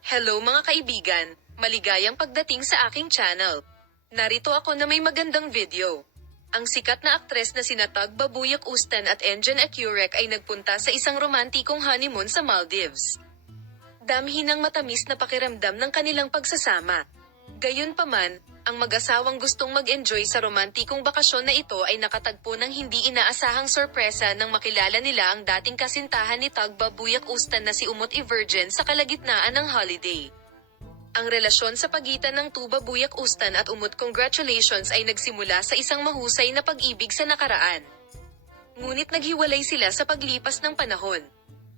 Hello mga kaibigan, maligayang pagdating sa aking channel. Narito ako na may magandang video. Ang sikat na aktres na sina Tug Babuyak Ustan at Engin Ecurek ay nagpunta sa isang romantikong honeymoon sa Maldives. Damhin ang matamis na pakiramdam ng kanilang pagsasama. Gayunpaman, ang mag-asawang gustong mag-enjoy sa romantikong bakasyon na ito ay nakatagpo ng hindi inaasahang sorpresa nang makilala nila ang dating kasintahan ni Tug Babuyak Ustan na si Umut Evergen sa kalagitnaan ng holiday. Ang relasyon sa pagitan ng Tug Babuyak Ustan at Umut Congratulations ay nagsimula sa isang mahusay na pag-ibig sa nakaraan. Ngunit naghiwalay sila sa paglipas ng panahon.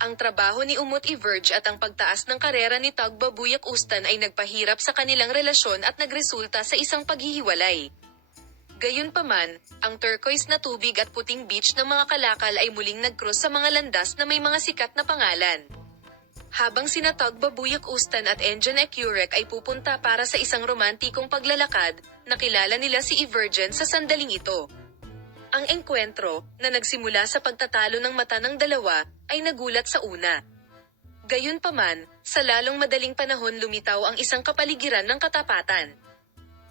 Ang trabaho ni Umut Everge at ang pagtaas ng karera ni Tug Babuyak Ustan ay nagpahirap sa kanilang relasyon at nagresulta sa isang paghihiwalay. Gayunpaman, ang turquoise na tubig at puting beach ng mga kalakal ay muling nag-cross sa mga landas na may mga sikat na pangalan. Habang sina Tug Babuyak Ustan at Engin Ecurek ay pupunta para sa isang romantikong paglalakad, nakilala nila si Evergen sa sandaling ito. Ang engkwentro, na nagsimula sa pagtatalo ng mata ng dalawa, ay nagulat sa una. Gayunpaman, sa lalong madaling panahon lumitaw ang isang kapaligiran ng katapatan.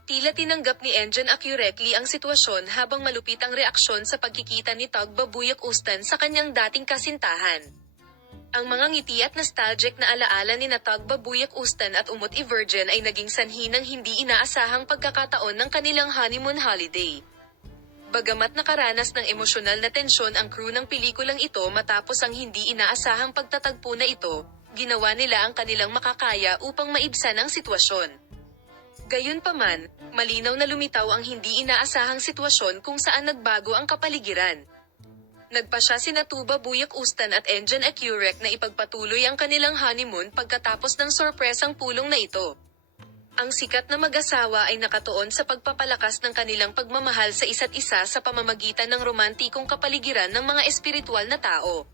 Tila tinanggap ni Engin Ecurek ang sitwasyon habang malupit ang reaksyon sa pagkikita ni Tug Babuyak Ustan sa kanyang dating kasintahan. Ang mga ngiti at nostalgic na alaala ni Tug Babuyak Ustan at Umut Evergen ay naging sanhi ng hindi inaasahang pagkakataon ng kanilang honeymoon holiday. Bagamat nakaranas ng emosyonal na tensyon ang crew ng pelikulang ito matapos ang hindi inaasahang pagtatagpo na ito, ginawa nila ang kanilang makakaya upang maibsan ang sitwasyon. Gayunpaman, malinaw na lumitaw ang hindi inaasahang sitwasyon kung saan nagbago ang kapaligiran. Nagpasya sina Tug Babuyak Ustan at Engin Ecurek na ipagpatuloy ang kanilang honeymoon pagkatapos ng sorpresang pulong na ito. Ang sikat na mag-asawa ay nakatuon sa pagpapalakas ng kanilang pagmamahal sa isa't isa sa pamamagitan ng romantikong kapaligiran ng mga espiritual na tao.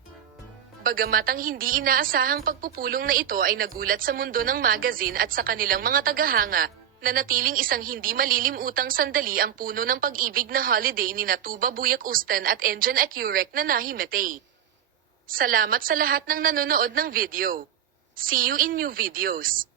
Bagamat ang hindi inaasahang pagpupulong na ito ay nagulat sa mundo ng magazine at sa kanilang mga tagahanga, nanatiling isang hindi malilimutang sandali ang puno ng pag-ibig na holiday ni Tug Babuyak Ustan at Engin Ecurek na nahimete. Salamat sa lahat ng nanonood ng video. See you in new videos.